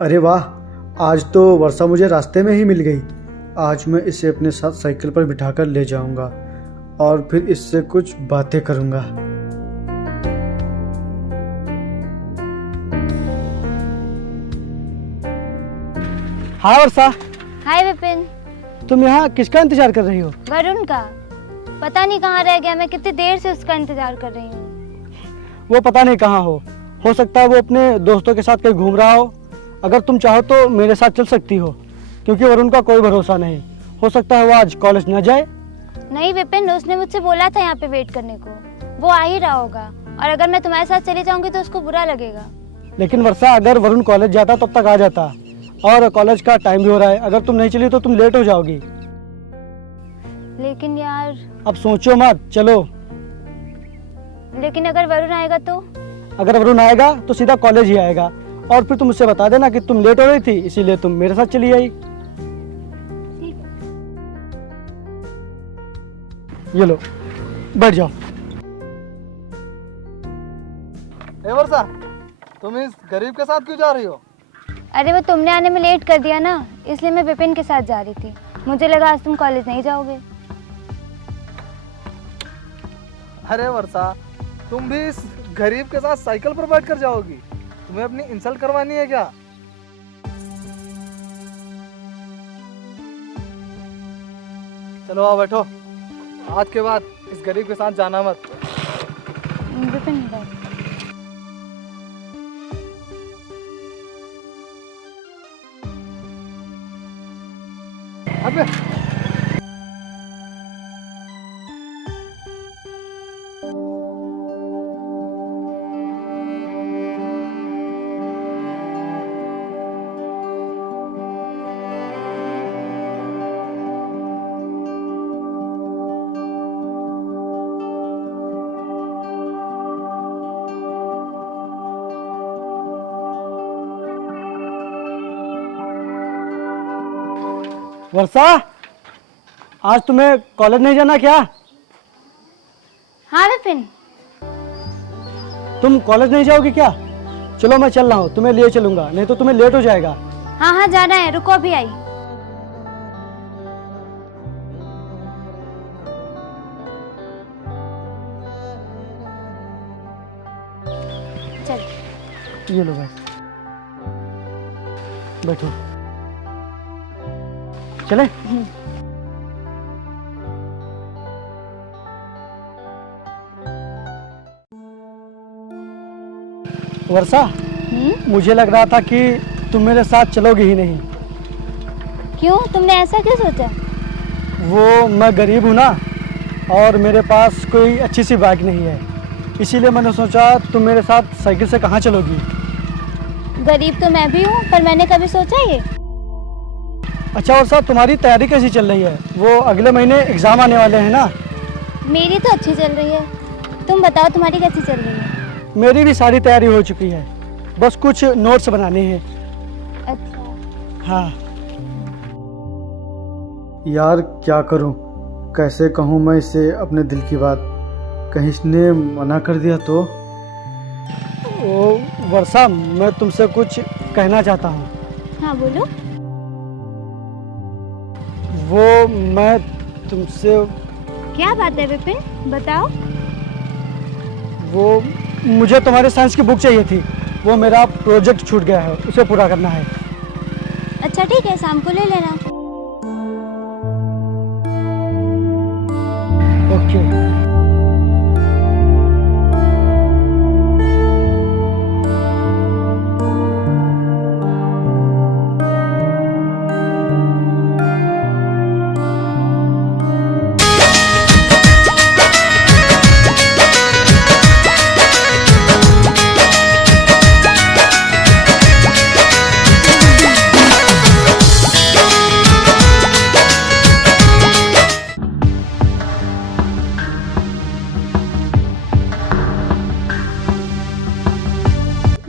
अरे वाह, आज तो वर्षा मुझे रास्ते में ही मिल गई। आज मैं इसे अपने साथ साइकिल पर बिठाकर ले जाऊंगा और फिर इससे कुछ बातें करूंगा। हाँ वर्षा। हाय विपिन। तुम यहाँ किसका इंतजार कर रही हो? वरुण का। पता नहीं कहाँ रह गया, मैं कितनी देर से उसका इंतजार कर रही हूँ। वो पता नहीं कहाँ हो सकता है वो अपने दोस्तों के साथ कहीं घूम रहा हो। अगर तुम चाहो तो मेरे साथ चल सकती हो, क्योंकि वरुण का कोई भरोसा नहीं। हो सकता है वो आज कॉलेज न जाए। नहीं विपिन, उसने मुझसे बोला था यहाँ पे वेट करने को, वो आ ही रहा होगा। और अगर मैं तुम्हारे साथ चली जाऊंगी तो उसको बुरा लगेगा। लेकिन वर्षा, अगर वरुण कॉलेज जाता तब तक आ जाता, और कॉलेज का टाइम भी हो रहा है। अगर तुम नहीं चली तो तुम लेट हो जाओगी। लेकिन यार। अब सोचो मत, चलो। लेकिन अगर वरुण आएगा तो? अगर वरुण आएगा तो सीधा कॉलेज ही आएगा, और फिर तुम मुझसे बता देना कि तुम लेट हो रही थी, इसीलिए तुम मेरे साथ चली आई। ये लो, बैठ जाओ। ए वर्षा, तुम इस गरीब के साथ क्यों जा रही हो? अरे वो तुमने आने में लेट कर दिया ना, इसलिए मैं विपिन के साथ जा रही थी। मुझे लगा आज तुम कॉलेज नहीं जाओगे। अरे वर्षा, तुम भी इस गरीब के साथ साइकिल पर बैठ कर जाओगी? तुम्हें अपनी इंसल्ट करवानी है क्या? चलो आओ बैठो। आज के बाद इस गरीब के साथ जाना मत। विपिन अबे वर्षा, आज तुम्हें कॉलेज नहीं जाना क्या? हाँ विपिन। तुम कॉलेज नहीं जाओगी क्या? चलो मैं चल रहा हूँ, तुम्हें लिए चलूंगा, नहीं तो तुम्हें लेट हो जाएगा। हाँ हाँ जाना है, रुको अभी आई। चल। ये लो भाई, बैठो। चले। वर्षा, मुझे लग रहा था कि तुम मेरे साथ चलोगी ही नहीं। क्यों, तुमने ऐसा क्यों सोचा? वो मैं गरीब हूँ ना, और मेरे पास कोई अच्छी सी बाइक नहीं है, इसीलिए मैंने सोचा तुम मेरे साथ साइकिल से कहाँ चलोगी। गरीब तो मैं भी हूँ, पर मैंने कभी सोचा ये? अच्छा वर्षा, तुम्हारी तैयारी कैसी चल रही है? वो अगले महीने एग्ज़ाम आने वाले हैं ना। मेरी तो अच्छी चल रही है, तुम बताओ तुम्हारी कैसी चल रही है? मेरी भी सारी तैयारी हो चुकी है, बस कुछ नोट्स बनाने हैं। अच्छा। हाँ यार, क्या करूं, कैसे कहूं मैं इसे अपने दिल की बात? कहीं इसने मना कर दिया तो? ओ वर्षा, मैं तुमसे कुछ कहना चाहता हूँ। हाँ बोलो। वो मैं तुमसे। क्या बात है विपिन, बताओ। वो मुझे तुम्हारे साइंस की बुक चाहिए थी, वो मेरा प्रोजेक्ट छूट गया है, उसे पूरा करना है। अच्छा ठीक है, शाम को ले लेना। ओके।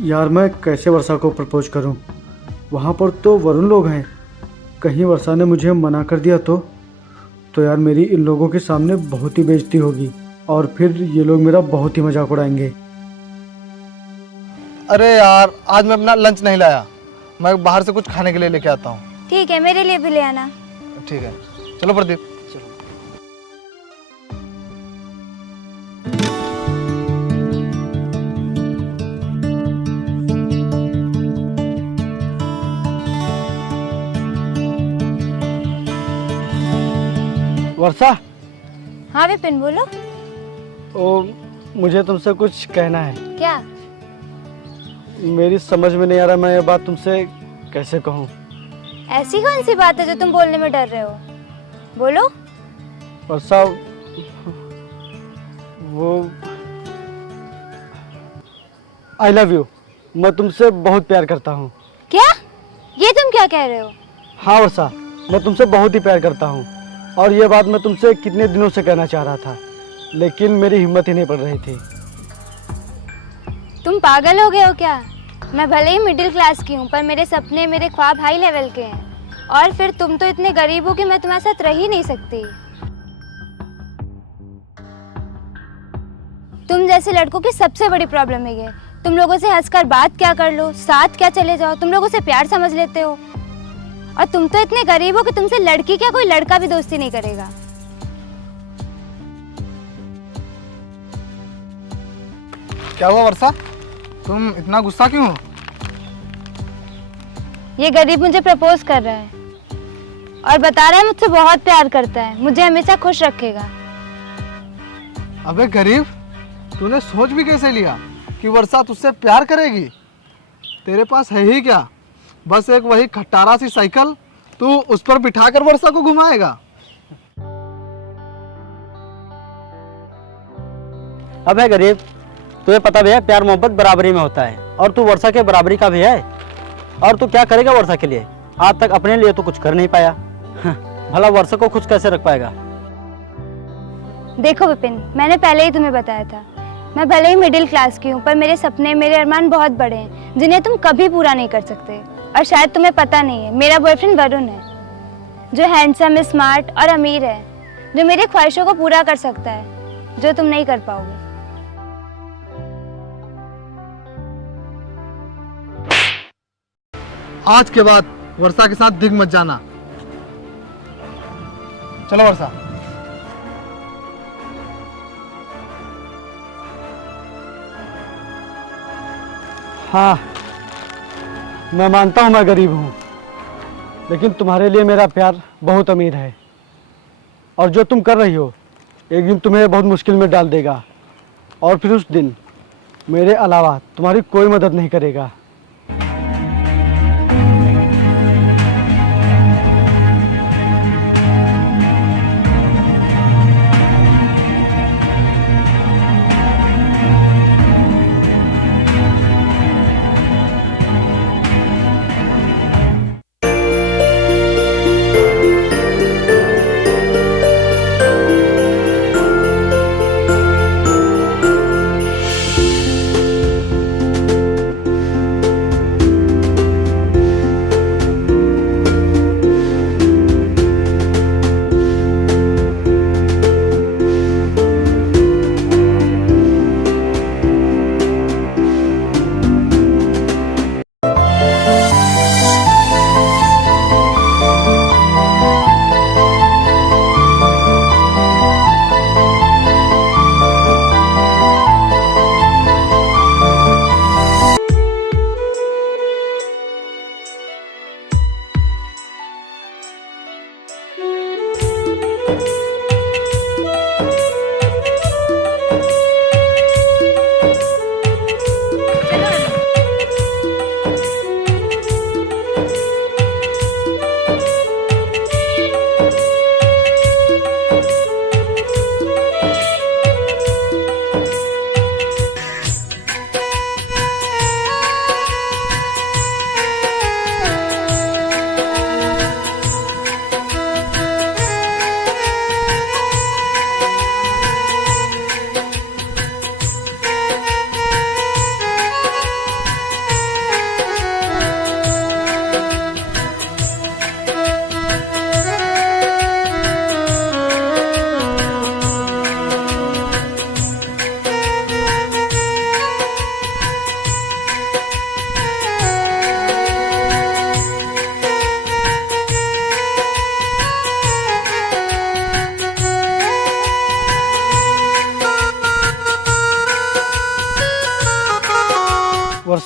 यार मैं कैसे वर्षा को प्रपोज करूं? वहाँ पर तो वरुण लोग हैं कहीं वर्षा ने मुझे मना कर दिया तो यार मेरी इन लोगों के सामने बहुत ही बेइज्जती होगी और फिर ये लोग मेरा बहुत ही मजाक उड़ाएंगे। अरे यार, आज मैं अपना लंच नहीं लाया, मैं बाहर से कुछ खाने के लिए लेके आता हूँ। ठीक है, मेरे लिए भी ले आना। ठीक है, चलो प्रदीप। वर्षा, हाँ विपिन बोलो। मुझे तुमसे कुछ कहना है। क्या? मेरी समझ में नहीं आ रहा मैं ये बात तुमसे कैसे कहूँ। ऐसी कौन सी बात है जो तुम बोलने में डर रहे हो? बोलो। वर्षा, वो आई लव यू, मैं तुमसे बहुत प्यार करता हूँ। क्या? ये तुम क्या कह रहे हो? हाँ वर्षा, मैं तुमसे बहुत ही प्यार करता हूँ और ये बात मैं तुमसे कितने दिनों से कहना चाह रहा था, लेकिन मेरी हिम्मत ही नहीं पड़ रही थी। तुम पागल हो गए हो क्या? मैं भले ही मिडिल क्लास की हूँ, पर मेरे सपने, मेरे ख्वाब हाई लेवल के हैं। और फिर तुम तो इतने गरीब हो कि मैं तुम्हारे साथ रह ही नहीं सकती। तुम जैसे लड़कों की सबसे बड़ी प्रॉब्लम है ये। तुम लोगों से हंसकर बात क्या कर लो, साथ क्या चले जाओ, तुम लोगों से प्यार समझ लेते हो। और तुम तो इतने गरीब हो कि तुमसे लड़की क्या कोई लड़का भी दोस्ती नहीं करेगा। क्या हुआ वर्षा, तुम इतना गुस्सा क्यों हो? ये गरीब मुझे प्रपोज कर रहा है और बता रहा है मुझसे बहुत प्यार करता है, मुझे हमेशा खुश रखेगा। अबे गरीब, तूने सोच भी कैसे लिया कि वर्षा तुझसे प्यार करेगी? तेरे पास है ही क्या? बस एक वही खटारा सी साइकिल, तू उस पर बिठाकर वर्षा को घुमाएगा। अबे गरीब, तुझे पता भी है प्यार मोहब्बत बराबरी में होता है और तू वर्षा के बराबरी का भी है। और तू क्या करेगा वर्षा के लिए? आज तक अपने लिए तो कुछ कर नहीं पाया। भला वर्षा को खुश कैसे रख पाएगा? देखो विपिन, मैंने पहले ही तुम्हें बताया था, मैं भले ही मिडिल क्लास की हूँ, पर मेरे सपने, मेरे अरमान बहुत बड़े हैं जिन्हें तुम कभी पूरा नहीं कर सकते। और शायद तुम्हें पता नहीं है, मेरा बॉयफ्रेंड वरुण है, जो हैंडसम, स्मार्ट और अमीर है, जो मेरी ख्वाहिशों को पूरा कर सकता है, जो तुम नहीं कर पाओगे। आज के बाद वर्षा के साथ दिख मत जाना। चलो वर्षा। हाँ, मैं मानता हूँ मैं गरीब हूँ, लेकिन तुम्हारे लिए मेरा प्यार बहुत अमीर है। और जो तुम कर रही हो एक दिन तुम्हें बहुत मुश्किल में डाल देगा और फिर उस दिन मेरे अलावा तुम्हारी कोई मदद नहीं करेगा।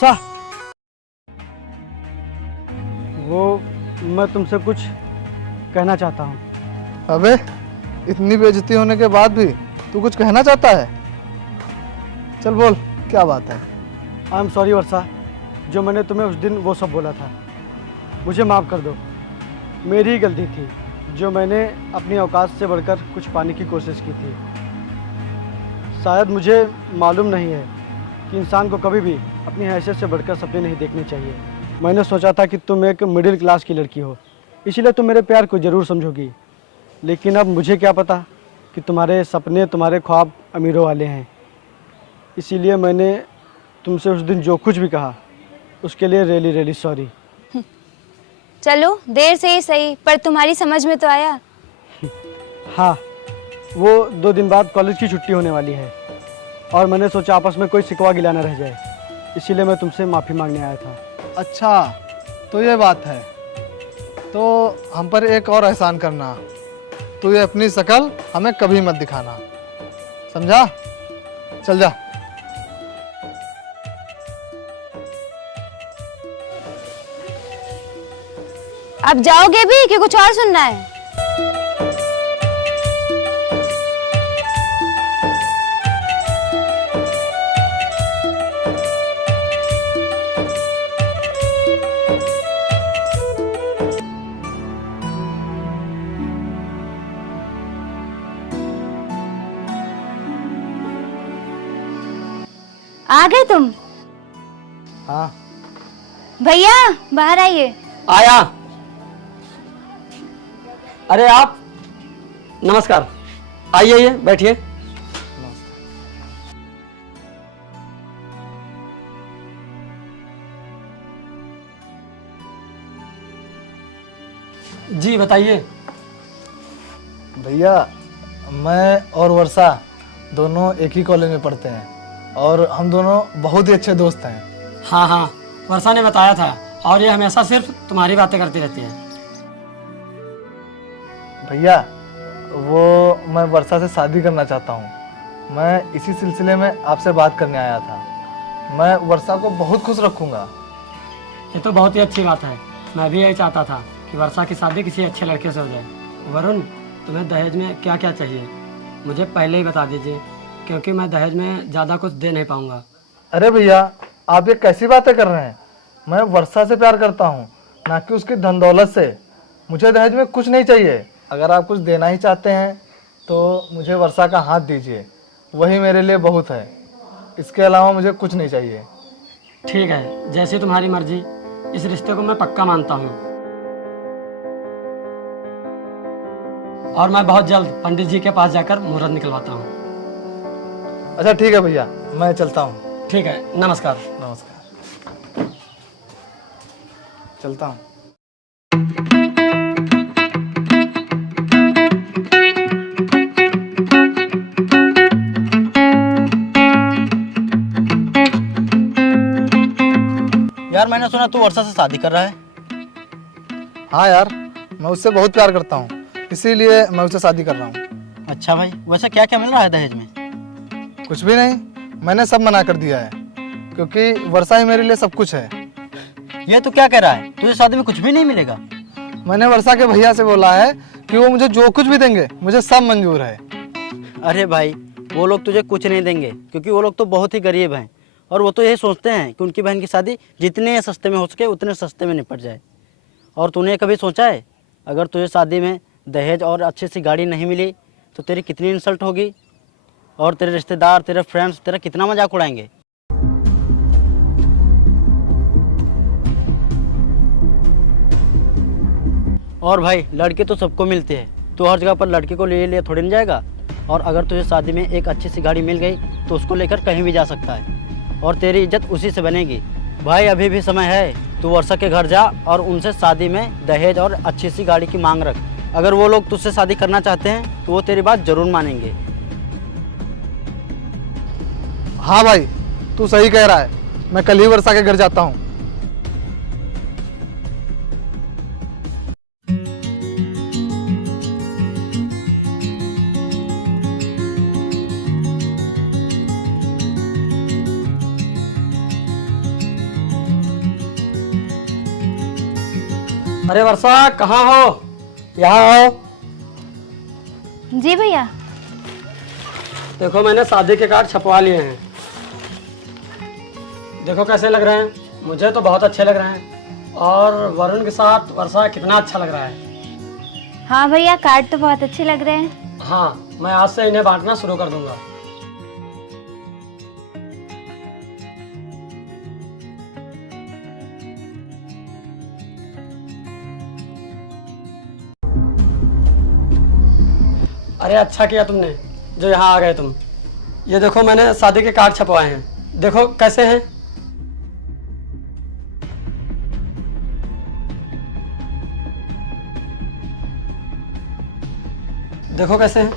वर्षा, वो मैं तुमसे कुछ कहना चाहता हूँ। अबे इतनी बेइज्जती होने के बाद भी तू कुछ कहना चाहता है? चल बोल, क्या बात है? आई एम सॉरी वर्षा, जो मैंने तुम्हें उस दिन वो सब बोला था, मुझे माफ़ कर दो। मेरी ही गलती थी जो मैंने अपनी औकात से बढ़कर कुछ पाने की कोशिश की थी। शायद मुझे मालूम नहीं है कि इंसान को कभी भी अपनी हैसियत से बढ़कर सपने नहीं देखने चाहिए। मैंने सोचा था कि तुम एक मिडिल क्लास की लड़की हो, इसीलिए तुम मेरे प्यार को ज़रूर समझोगी, लेकिन अब मुझे क्या पता कि तुम्हारे सपने, तुम्हारे ख्वाब अमीरों वाले हैं। इसीलिए मैंने तुमसे उस दिन जो कुछ भी कहा उसके लिए रियली रियली सॉरी। चलो देर से ही सही, पर तुम्हारी समझ में तो आया। हाँ, वो 2 दिन बाद कॉलेज की छुट्टी होने वाली है और मैंने सोचा आपस में कोई शिकवा गिला न रह जाए, इसीलिए मैं तुमसे माफ़ी मांगने आया था। अच्छा, तो ये बात है। तो हम पर एक और एहसान करना, तू ये अपनी शकल हमें कभी मत दिखाना, समझा? चल जा। अब जाओगे भी कि कुछ और सुनना है? आ गए तुम? हाँ। भैया बाहर आइए। आया। अरे आप, नमस्कार, आइए आइए बैठिए। जी बताइए। भैया, मैं और वर्षा दोनों एक ही कॉलेज में पढ़ते हैं और हम दोनों बहुत ही अच्छे दोस्त हैं। हाँ हाँ, वर्षा ने बताया था, और ये हमेशा सिर्फ तुम्हारी बातें करती रहती है। भैया, वो मैं वर्षा से शादी करना चाहता हूँ। मैं इसी सिलसिले में आपसे बात करने आया था। मैं वर्षा को बहुत खुश रखूँगा। ये तो बहुत ही अच्छी बात है। मैं भी यही चाहता था कि वर्षा की शादी किसी अच्छे लड़के से हो जाए। वरुण, तुम्हें दहेज में क्या क्या चाहिए मुझे पहले ही बता दीजिए, क्योंकि मैं दहेज में ज़्यादा कुछ दे नहीं पाऊँगा। अरे भैया, आप ये कैसी बातें कर रहे हैं? मैं वर्षा से प्यार करता हूँ, ना कि उसकी धन दौलत से। मुझे दहेज में कुछ नहीं चाहिए। अगर आप कुछ देना ही चाहते हैं तो मुझे वर्षा का हाथ दीजिए, वही मेरे लिए बहुत है। इसके अलावा मुझे कुछ नहीं चाहिए। ठीक है, जैसी तुम्हारी मर्जी। इस रिश्ते को मैं पक्का मानता हूँ, और मैं बहुत जल्द पंडित जी के पास जाकर मुहूर्त निकलवाता हूँ। अच्छा ठीक है भैया, मैं चलता हूँ। ठीक है, नमस्कार। नमस्कार। चलता हूँ। यार मैंने सुना तू वर्षा से शादी कर रहा है। हाँ यार, मैं उससे बहुत प्यार करता हूँ, इसीलिए मैं उससे शादी कर रहा हूँ। अच्छा भाई, वैसे क्या क्या मिल रहा है दहेज में? कुछ भी नहीं, मैंने सब मना कर दिया है, क्योंकि वर्षा ही मेरे लिए सब कुछ है। ये तो क्या कह रहा है, तुझे शादी में कुछ भी नहीं मिलेगा? मैंने वर्षा के भैया से बोला है कि वो मुझे जो कुछ भी देंगे मुझे सब मंजूर है। अरे भाई, वो लोग तुझे कुछ नहीं देंगे, क्योंकि वो लोग तो बहुत ही गरीब हैं, और वो तो यही सोचते हैं कि उनकी बहन की शादी जितने सस्ते में हो सके उतने सस्ते में निपट जाए। और तूने कभी सोचा है, अगर तुझे शादी में दहेज और अच्छी सी गाड़ी नहीं मिली तो तेरी कितनी इंसल्ट होगी, और तेरे रिश्तेदार, तेरे फ्रेंड्स तेरा कितना मजाक उड़ाएंगे। और भाई, लड़के तो सबको मिलते हैं, तो हर जगह पर लड़के को ले थोड़ी नहीं जाएगा। और अगर तुझे शादी में एक अच्छी सी गाड़ी मिल गई तो उसको लेकर कहीं भी जा सकता है, और तेरी इज्जत उसी से बनेगी। भाई अभी भी समय है, तू वर्षा के घर जा और उनसे शादी में दहेज और अच्छी सी गाड़ी की मांग रख। अगर वो लोग तुझसे शादी करना चाहते हैं तो वो तेरी बात जरूर मानेंगे। हाँ भाई, तू सही कह रहा है। मैं कल ही वर्षा के घर जाता हूँ। अरे वर्षा, कहाँ हो? यहाँ आओ। जी भैया। देखो मैंने शादी के कार्ड छपवा लिए हैं। देखो कैसे लग रहे हैं? मुझे तो बहुत अच्छे लग रहे हैं। और वरुण के साथ वर्षा कितना अच्छा लग रहा है। हाँ भैया, कार्ड तो बहुत अच्छे लग रहे हैं। हाँ, मैं आज से इन्हें बांटना शुरू कर दूंगा। अरे अच्छा किया तुमने जो यहाँ आ गए तुम। ये देखो मैंने शादी के कार्ड छपवाए हैं। देखो कैसे हैं। देखो कैसे हैं।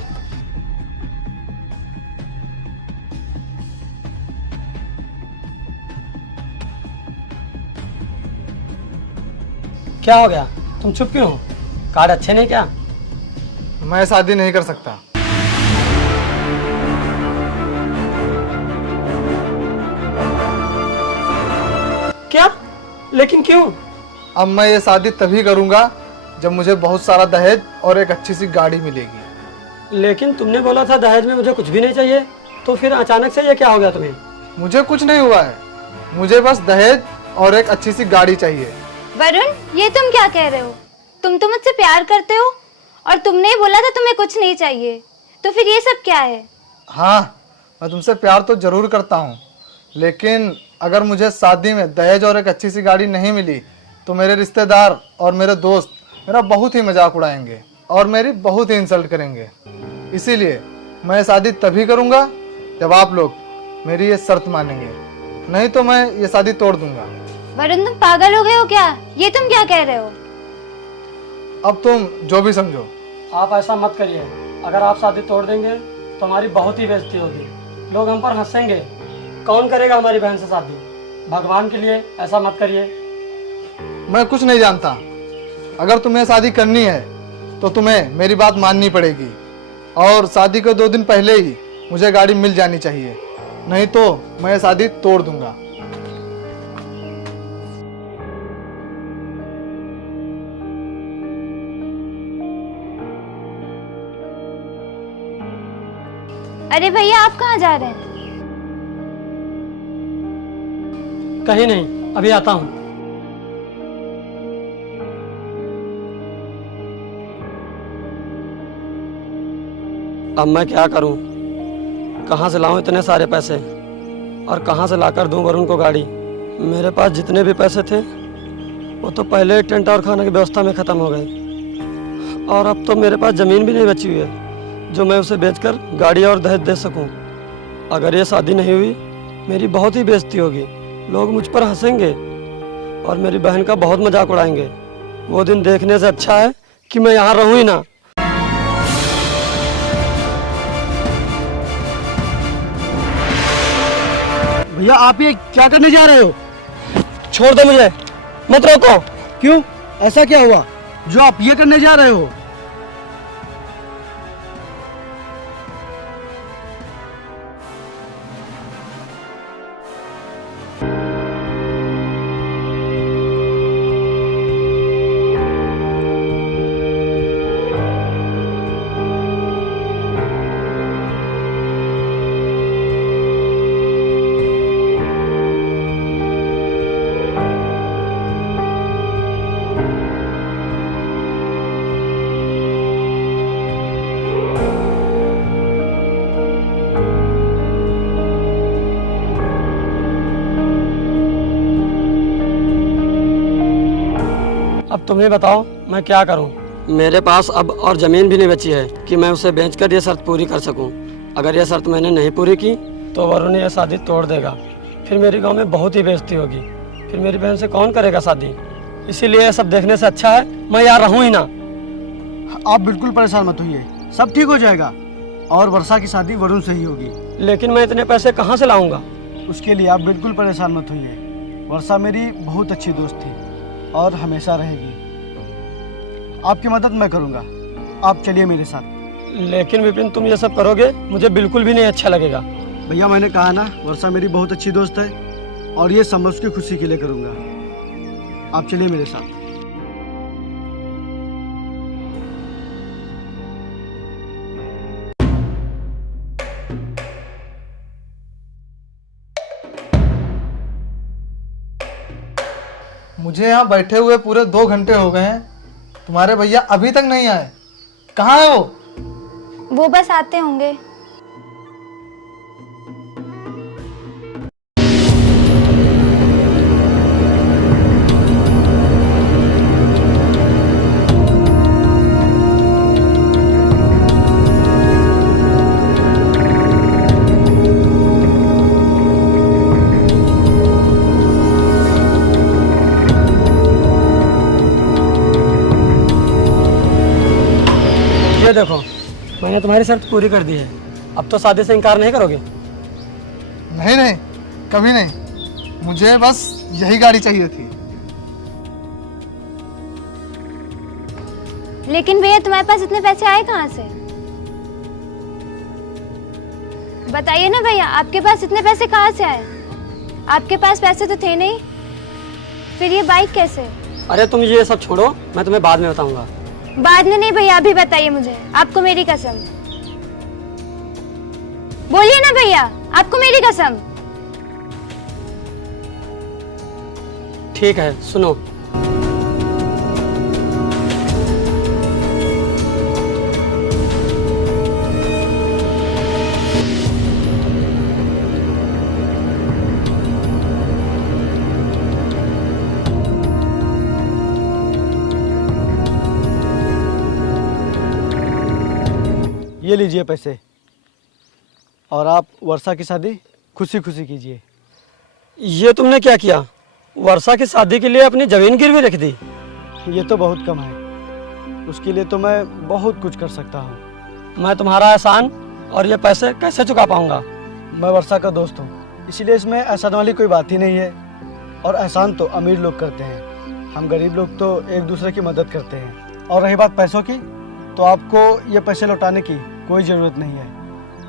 क्या हो गया? तुम चुप क्यों हो? कार्ड अच्छे नहीं क्या? मैं शादी नहीं कर सकता। क्या? लेकिन क्यों? अब मैं ये शादी तभी करूंगा जब मुझे बहुत सारा दहेज और एक अच्छी सी गाड़ी मिलेगी। लेकिन तुमने बोला था दहेज में मुझे कुछ भी नहीं चाहिए, तो फिर अचानक से ये क्या हो गया तुम्हें? मुझे कुछ नहीं हुआ है, मुझे बस दहेज और एक अच्छी सी गाड़ी चाहिए। वरुण, ये तुम क्या कह रहे हो? तुम तो मुझसे प्यार करते हो और तुमने ही बोला था तुम्हें कुछ नहीं चाहिए, तो फिर ये सब क्या है? हाँ, मैं तुमसे प्यार तो जरूर करता हूँ, लेकिन अगर मुझे शादी में दहेज और एक अच्छी सी गाड़ी नहीं मिली तो मेरे रिश्तेदार और मेरे दोस्त मेरा बहुत ही मजाक उड़ाएंगे और मेरी बहुत ही इंसल्ट करेंगे। इसीलिए मैं शादी तभी करूँगा जब आप लोग मेरी ये शर्त मानेंगे, नहीं तो मैं ये शादी तोड़ दूंगा। वरुण, तुम पागल हो गए हो क्या? ये तुम क्या कह रहे हो? अब तुम जो भी समझो। आप ऐसा मत करिए। अगर आप शादी तोड़ देंगे तो हमारी बहुत ही बेइज्जती होगी, लोग हम पर हंसेंगे। कौन करेगा हमारी बहन से शादी? भगवान के लिए ऐसा मत करिए। मैं कुछ नहीं जानता, अगर तुम्हें शादी करनी है तो तुम्हें मेरी बात माननी पड़ेगी और शादी के 2 दिन पहले ही मुझे गाड़ी मिल जानी चाहिए, नहीं तो मैं शादी तोड़ दूंगा। अरे भैया, आप कहाँ जा रहे हैं? कहीं नहीं, अभी आता हूँ। अब मैं क्या करूं? कहां से लाऊं इतने सारे पैसे और कहां से लाकर दूं वरुण को गाड़ी? मेरे पास जितने भी पैसे थे वो तो पहले ही टेंट और खाने की व्यवस्था में ख़त्म हो गए, और अब तो मेरे पास ज़मीन भी नहीं बची हुई है जो मैं उसे बेचकर गाड़ी और दहेज दे सकूं। अगर ये शादी नहीं हुई मेरी बहुत ही बेइज्जती होगी, लोग मुझ पर हंसेंगे और मेरी बहन का बहुत मजाक उड़ाएंगे। वो दिन देखने से अच्छा है कि मैं यहाँ रहूँ ही ना। भैया, आप ये क्या करने जा रहे हो? छोड़ दो मुझे, मत रोको। क्यों, ऐसा क्या हुआ जो आप ये करने जा रहे हो? अब तुम्हें बताओ मैं क्या करूं? मेरे पास अब और ज़मीन भी नहीं बची है कि मैं उसे बेचकर ये शर्त पूरी कर सकूं। अगर ये शर्त मैंने नहीं पूरी की तो वरुण ये शादी तोड़ देगा, फिर मेरे गांव में बहुत ही बेइज्जती होगी, फिर मेरी बहन से कौन करेगा शादी? इसीलिए ये सब देखने से अच्छा है मैं यहाँ रहूँ ही ना। आप बिल्कुल परेशान मत होइए, सब ठीक हो जाएगा और वर्षा की शादी वरुण से ही होगी। लेकिन मैं इतने पैसे कहाँ से लाऊंगा? उसके लिए आप बिल्कुल परेशान मत होइए। वर्षा मेरी बहुत अच्छी दोस्त थी और हमेशा रहेगी। आपकी मदद मैं करूंगा, आप चलिए मेरे साथ। लेकिन विपिन, तुम ये सब करोगे मुझे बिल्कुल भी नहीं अच्छा लगेगा। भैया, मैंने कहा ना, वर्षा मेरी बहुत अच्छी दोस्त है और ये सब मैं उसकी खुशी के लिए करूंगा। आप चलिए मेरे साथ। मुझे यहाँ बैठे हुए पूरे 2 घंटे हो गए हैं, तुम्हारे भैया अभी तक नहीं आए। कहाँ है वो? वो बस आते होंगे। ये देखो, मैंने तुम्हारी शर्त पूरी कर दी है। अब तो शादी से इनकार नहीं करोगे? नहीं नहीं, कभी नहीं। मुझे बस यही गाड़ी चाहिए थी। लेकिन भैया तुम्हारे पास इतने पैसे आए कहाँ से? बताइए ना भैया, आपके पास इतने पैसे कहाँ से आए? आपके पास पैसे तो थे नहीं, फिर ये बाइक कैसे? अरे तुम ये सब छोड़ो, मैं तुम्हें बाद में बताऊंगा। बाद में नहीं भैया, अभी बताइए मुझे, आपको मेरी कसम। बोलिए ना भैया, आपको मेरी कसम। ठीक है, सुनो। ये लीजिए पैसे, और आप वर्षा की शादी खुशी खुशी कीजिए। ये तुमने क्या किया? वर्षा की शादी के लिए अपनी जमीन गिरवी रख दी? ये तो बहुत कम है, उसके लिए तो मैं बहुत कुछ कर सकता हूँ। मैं तुम्हारा एहसान और ये पैसे कैसे चुका पाऊंगा? मैं वर्षा का दोस्त हूँ, इसीलिए इसमें एहसान वाली कोई बात ही नहीं है। और एहसान तो अमीर लोग करते हैं, हम गरीब लोग तो एक दूसरे की मदद करते हैं। और रही बात पैसों की, तो आपको ये पैसे लौटाने की कोई ज़रूरत नहीं है,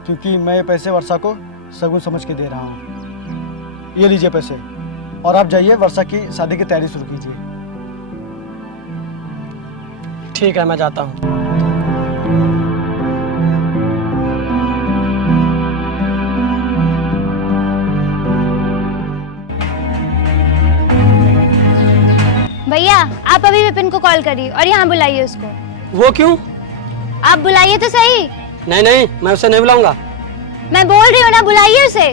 क्योंकि मैं ये पैसे वर्षा को शगुन समझ के दे रहा हूँ। ये लीजिए पैसे, और आप जाइए वर्षा की शादी की तैयारी शुरू कीजिए। ठीक है, मैं जाता हूँ। भैया आप अभी विपिन को कॉल करिए और यहाँ बुलाइए उसको। वो क्यों? आप बुलाइए तो सही। नहीं नहीं, मैं उसे नहीं बुलाऊंगा। मैं बोल रही हूँ ना, बुलाइए उसे।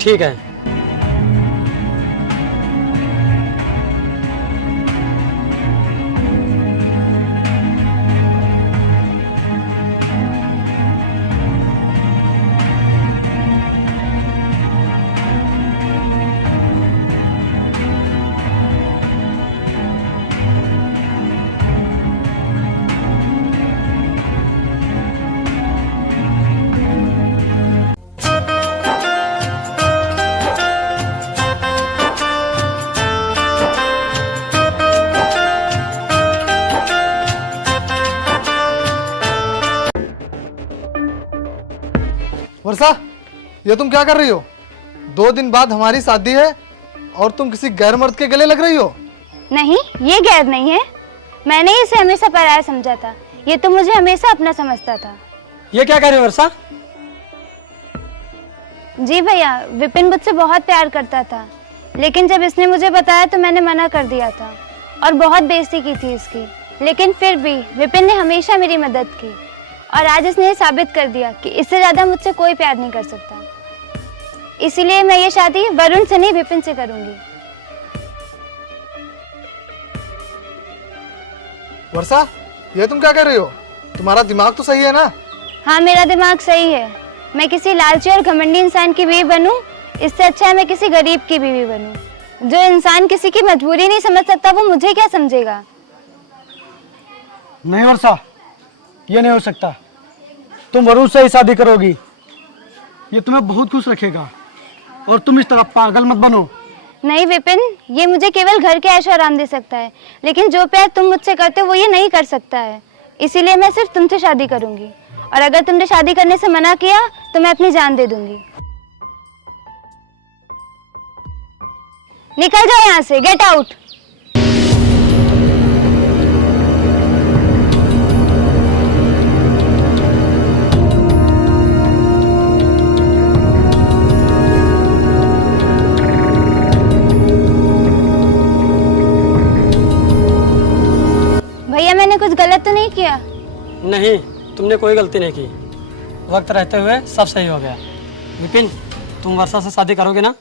ठीक है। वर्षा, ये तुम क्या कर रही हो? 2 दिन बाद हमारी शादी है और तुम किसी गैर मर्द के गले लग रही हो? नहीं, ये गैर नहीं है। मैंने इसे हमेशा पराया समझा था, ये तो मुझे हमेशा अपना समझता था। ये क्या कर रही हो वर्षा? जी भैया, विपिन मुझसे बहुत प्यार करता था, लेकिन जब इसने मुझे बताया तो मैंने मना कर दिया था और बहुत बेइज्जती की थी इसकी। लेकिन फिर भी विपिन ने हमेशा मेरी मदद की और आज इसने ये साबित कर दिया कि इससे ज़्यादा मुझसे कोई प्यार नहीं कर सकता। इसीलिए मैं ये शादी वरुण से नहीं, विपिन से करूंगी। वर्षा, ये तुम क्या कर रही हो? तुम्हारा दिमाग तो सही है ना? हाँ, मेरा दिमाग सही है। मैं किसी लालची और घमंडी इंसान की बीवी बनूं, इससे अच्छा है मैं किसी गरीब की बीवी बनूं। जो इंसान किसी की मजबूरी नहीं समझ सकता, वो मुझे क्या समझेगा? नहीं वर्षा, ये नहीं हो सकता। तुम वरुण से ही शादी करोगी, ये तुम्हें बहुत खुश रखेगा। और तुम इस तरह पागल मत बनो। नहीं विपिन, ये मुझे केवल घर के ऐशो आराम दे सकता है, लेकिन जो प्यार तुम मुझसे करते हो वो ये नहीं कर सकता है। इसीलिए मैं सिर्फ तुमसे शादी करूंगी, और अगर तुमने शादी करने से मना किया तो मैं अपनी जान दे दूंगी। निकल जाओ यहाँ से, गेट आउट। भैया मैंने कुछ गलत तो नहीं किया? नहीं, तुमने कोई गलती नहीं की। वक्त रहते हुए सब सही हो गया। विपिन, तुम वर्षा से शादी करोगे ना?